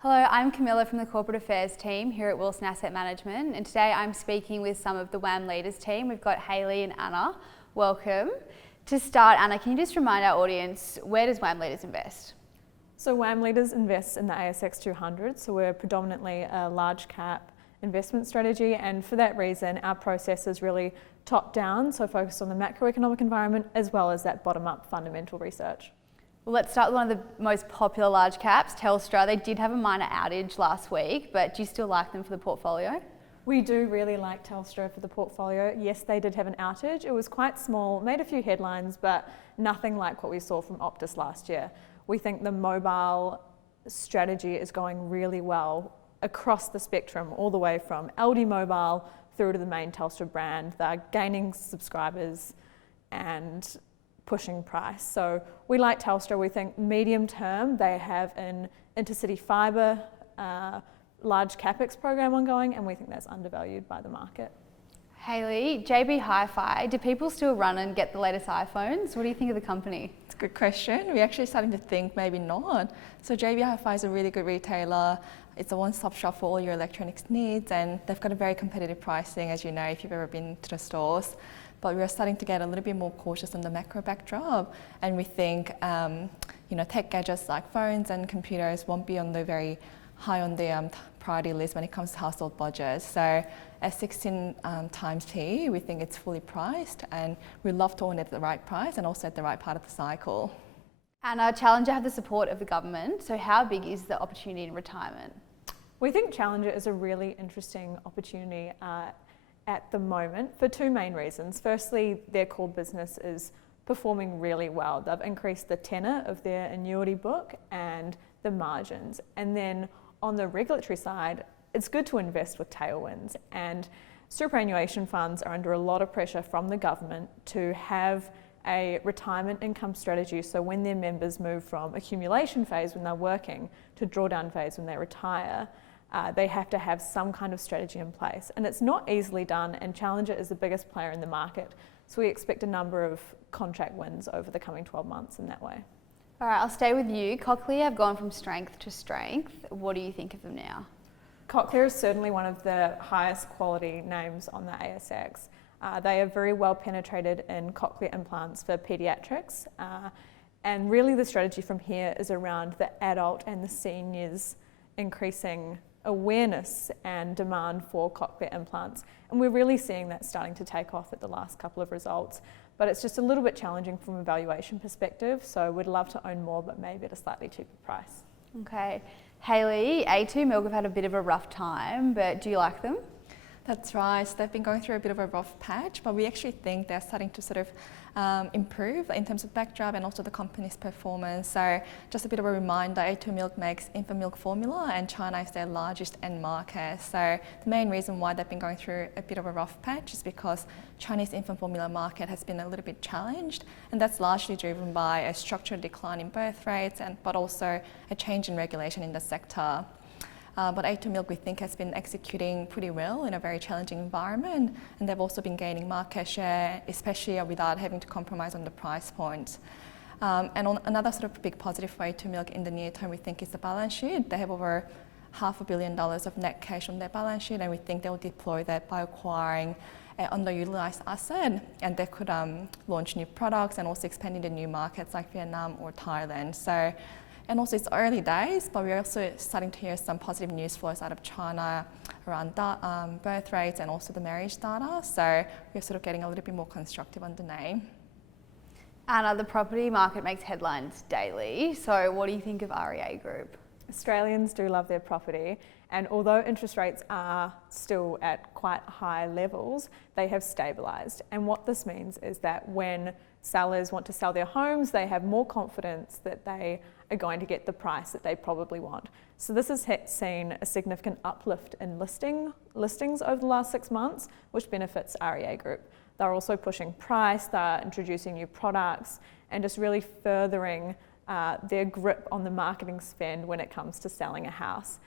Hello, I'm Camilla from the Corporate Affairs team here at Wilson Asset Management, and today I'm speaking with some of the WAM Leaders team. We've got Hailey and Anna. Welcome. To start, Anna, can you just remind our audience, where does WAM Leaders invest? So WAM Leaders invests in the ASX 200, so we're predominantly a large cap investment strategy, and for that reason our process is really top down, so focused on the macroeconomic environment as well as that bottom up fundamental research. Well, let's start with one of the most popular large caps, Telstra. They did have a minor outage last week, but do you still like them for the portfolio? We do really like Telstra for the portfolio. Yes, they did have an outage. It was quite small, made a few headlines, but nothing like what we saw from Optus last year. We think the mobile strategy is going really well across the spectrum, all the way from LD Mobile through to the main Telstra brand. They're gaining subscribers and pushing price. So we like Telstra. We think medium term they have an intercity fibre large capex program ongoing, and we think that's undervalued by the market. Hailey, JB Hi-Fi, do people still run and get the latest iPhones? What do you think of the company? It's a good question. We're actually starting to think maybe not. So JB Hi-Fi is a really good retailer. It's a one-stop shop for all your electronics needs, and they've got a very competitive pricing, as you know, if you've ever been to the stores. But we're starting to get a little bit more cautious on the macro backdrop, and we think tech gadgets like phones and computers won't be on the very high on the priority list when it comes to household budgets. So at 16 times PE, we think it's fully priced, and we love to own it at the right price and also at the right part of the cycle. And Challenger have the support of the government, so how big is the opportunity in retirement? We think Challenger is a really interesting opportunity at the moment for two main reasons. Firstly, their core business is performing really well. They've increased the tenor of their annuity book and the margins. And then on the regulatory side, it's good to invest with tailwinds, and superannuation funds are under a lot of pressure from the government to have a retirement income strategy. So when their members move from accumulation phase when they're working to drawdown phase when they retire, they have to have some kind of strategy in place, and it's not easily done, and Challenger is the biggest player in the market, so we expect a number of contract wins over the coming 12 months in that way. All right, I'll stay with you. Cochlear have gone from strength to strength. What do you think of them now? Cochlear is certainly one of the highest quality names on the ASX. They are very well penetrated in cochlear implants for paediatrics, and really the strategy from here is around the adult and the seniors increasing awareness and demand for cochlear implants, and we're really seeing that starting to take off at the last couple of results, but it's just a little bit challenging from a valuation perspective, so we'd love to own more, but maybe at a slightly cheaper price. Okay. Hailey, A2 Milk have had a bit of a rough time, but do you like them? That's right. So they've been going through a bit of a rough patch, but we actually think they're starting to sort of improve in terms of backdrop and also the company's performance. So just a bit of a reminder, A2 Milk makes infant milk formula, and China is their largest end market. So the main reason why they've been going through a bit of a rough patch is because Chinese infant formula market has been a little bit challenged, and that's largely driven by a structural decline in birth rates, but also a change in regulation in the sector. But A2 Milk, we think, has been executing pretty well in a very challenging environment, and they've also been gaining market share, especially without having to compromise on the price point. And on another sort of big positive for A2 Milk in the near term, we think, is the balance sheet. They have over $500 million of net cash on their balance sheet, and we think they'll deploy that by acquiring an underutilized asset, and they could launch new products and also expand into new markets like Vietnam or Thailand. And also it's early days, but we're also starting to hear some positive news flows out of China around birth rates and also the marriage data. So we're sort of getting a little bit more constructive on the name. Anna, the property market makes headlines daily. So what do you think of REA Group? Australians do love their property, and although interest rates are still at quite high levels, they have stabilised. And what this means is that when sellers want to sell their homes, they have more confidence that they are going to get the price that they probably want. So this has seen a significant uplift in listings over the last 6 months, which benefits REA Group. They're also pushing price, they're introducing new products, and just really furthering their grip on the marketing spend when it comes to selling a house.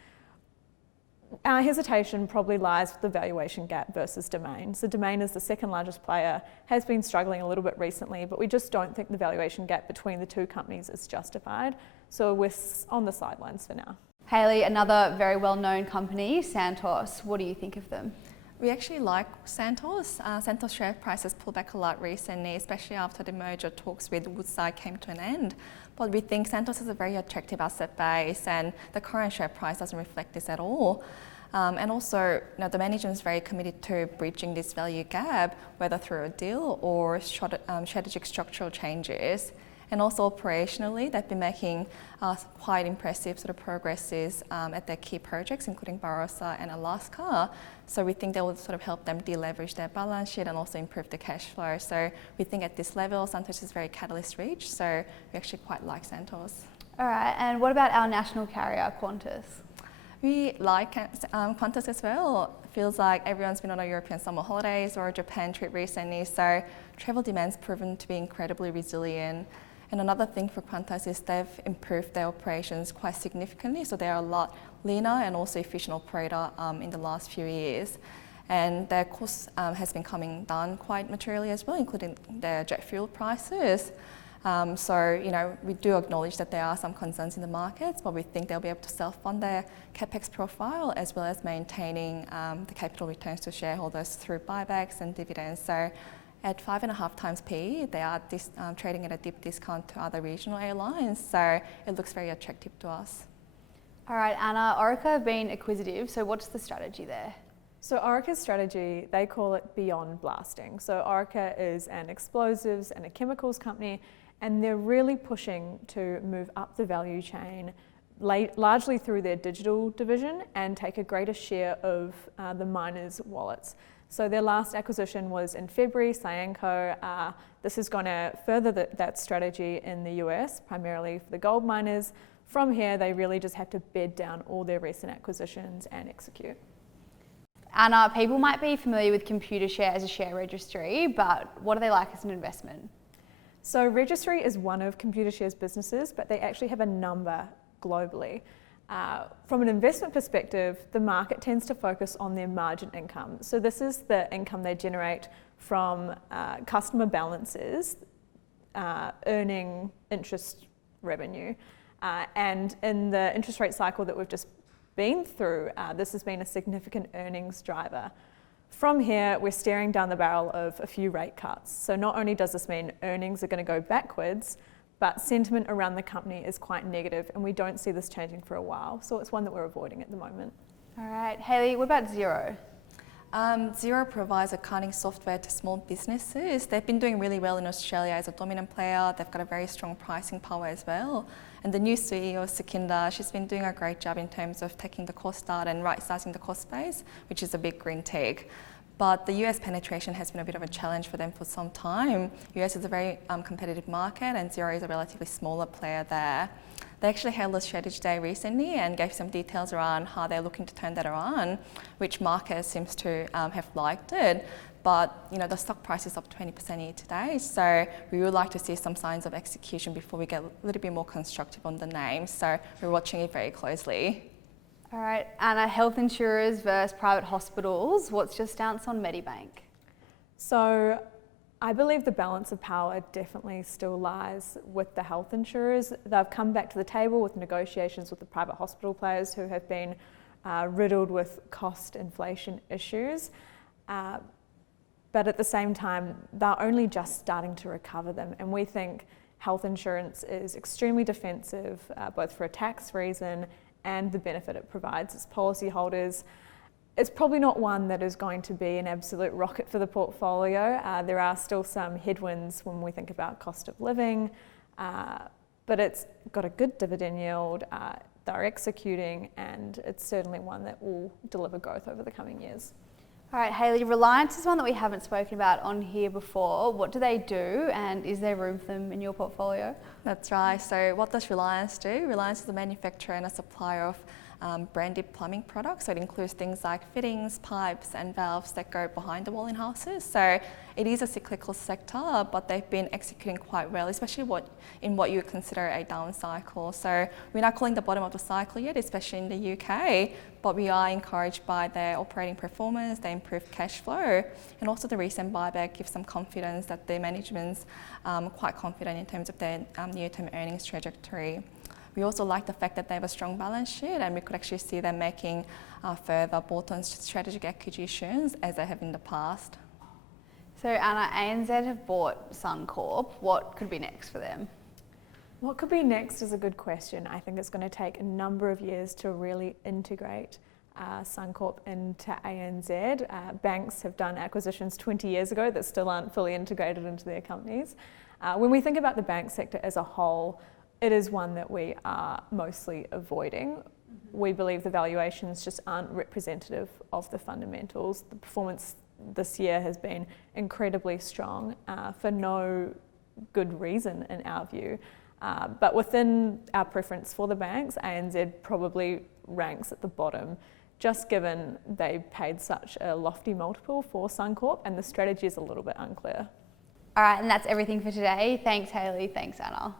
Our hesitation probably lies with the valuation gap versus Domain. So Domain is the second largest player, has been struggling a little bit recently, but we just don't think the valuation gap between the two companies is justified. So we're on the sidelines for now. Hailey, another very well-known company, Santos. What do you think of them? We actually like Santos. Santos share price has pulled back a lot recently, especially after the merger talks with Woodside came to an end. But we think Santos is a very attractive asset base, and the current share price doesn't reflect this at all. And also, the management is very committed to bridging this value gap, whether through a deal or strategic structural changes. And also operationally, they've been making quite impressive sort of progresses at their key projects, including Barossa and Alaska. So we think that will sort of help them deleverage their balance sheet and also improve the cash flow. So we think at this level, Santos is very catalyst rich. So we actually quite like Santos. All right, and what about our national carrier, Qantas? We like Qantas as well. Feels like everyone's been on a European summer holidays or a Japan trip recently. So travel demand's proven to be incredibly resilient. And another thing for Qantas is they've improved their operations quite significantly. So they're a lot leaner and also efficient operator in the last few years. And their cost has been coming down quite materially as well, including their jet fuel prices. So, we do acknowledge that there are some concerns in the markets, but we think they'll be able to self-fund their capex profile as well as maintaining the capital returns to shareholders through buybacks and dividends. So at 5.5 times PE, they are trading at a deep discount to other regional airlines. So it looks very attractive to us. All right, Anna, Orica have been acquisitive. So what's the strategy there? So Orica's strategy, they call it beyond blasting. So Orica is an explosives and a chemicals company, and they're really pushing to move up the value chain, largely through their digital division, and take a greater share of the miners' wallets. So their last acquisition was in February, Cyanco. This is going to further that strategy in the US, primarily for the gold miners. From here, they really just have to bed down all their recent acquisitions and execute. Anna, people might be familiar with Computershare as a share registry, but what are they like as an investment? So Registry is one of Computershare's businesses, but they actually have a number globally. From an investment perspective, the market tends to focus on their margin income. So this is the income they generate from customer balances, earning interest revenue. And in the interest rate cycle that we've just been through, this has been a significant earnings driver. From here, we're staring down the barrel of a few rate cuts. So not only does this mean earnings are going to go backwards, but sentiment around the company is quite negative, and we don't see this changing for a while. So it's one that we're avoiding at the moment. All right, Hailey, what about Xero? Xero provides accounting software to small businesses. They've been doing really well in Australia as a dominant player. They've got a very strong pricing power as well. And the new CEO, Sukhinder, she's been doing a great job in terms of taking the cost out and right-sizing the cost base, which is a big green tick. But the US penetration has been a bit of a challenge for them for some time. US is a very competitive market, and Xero is a relatively smaller player there. They actually held a strategy day recently and gave some details around how they're looking to turn that around, which market seems to have liked it. But the stock price is up 20% year to date, so we would like to see some signs of execution before we get a little bit more constructive on the name. So we're watching it very closely. All right, Anna, health insurers versus private hospitals. What's your stance on Medibank? So I believe the balance of power definitely still lies with the health insurers. They've come back to the table with negotiations with the private hospital players who have been riddled with cost inflation issues. But at the same time, they're only just starting to recover them. And we think health insurance is extremely defensive, both for a tax reason and the benefit it provides its policyholders. It's probably not one that is going to be an absolute rocket for the portfolio. There are still some headwinds when we think about cost of living, but it's got a good dividend yield, they're executing, and it's certainly one that will deliver growth over the coming years. All right, Hailey, Reliance is one that we haven't spoken about on here before. What do they do, and is there room for them in your portfolio? That's right. So what does Reliance do? Reliance is a manufacturer and a supplier of branded plumbing products. So it includes things like fittings, pipes and valves that go behind the wall in houses. So it is a cyclical sector, but they've been executing quite well, especially in what you would consider a down cycle. So we're not calling the bottom of the cycle yet, especially in the UK, but we are encouraged by their operating performance, their improved cash flow, and also the recent buyback gives some confidence that their management's quite confident in terms of their near-term earnings trajectory. We also like the fact that they have a strong balance sheet, and we could actually see them making further bolt-on strategic acquisitions as they have in the past. So Anna, ANZ have bought Suncorp. What could be next for them? What could be next is a good question. I think it's going to take a number of years to really integrate Suncorp into ANZ. Banks have done acquisitions 20 years ago that still aren't fully integrated into their companies. When we think about the bank sector as a whole, it is one that we are mostly avoiding. We believe the valuations just aren't representative of the fundamentals. The performance this year has been incredibly strong for no good reason in our view. But within our preference for the banks, ANZ probably ranks at the bottom, just given they paid such a lofty multiple for Suncorp and the strategy is a little bit unclear. All right, and that's everything for today. Thanks, Hailey. Thanks, Anna.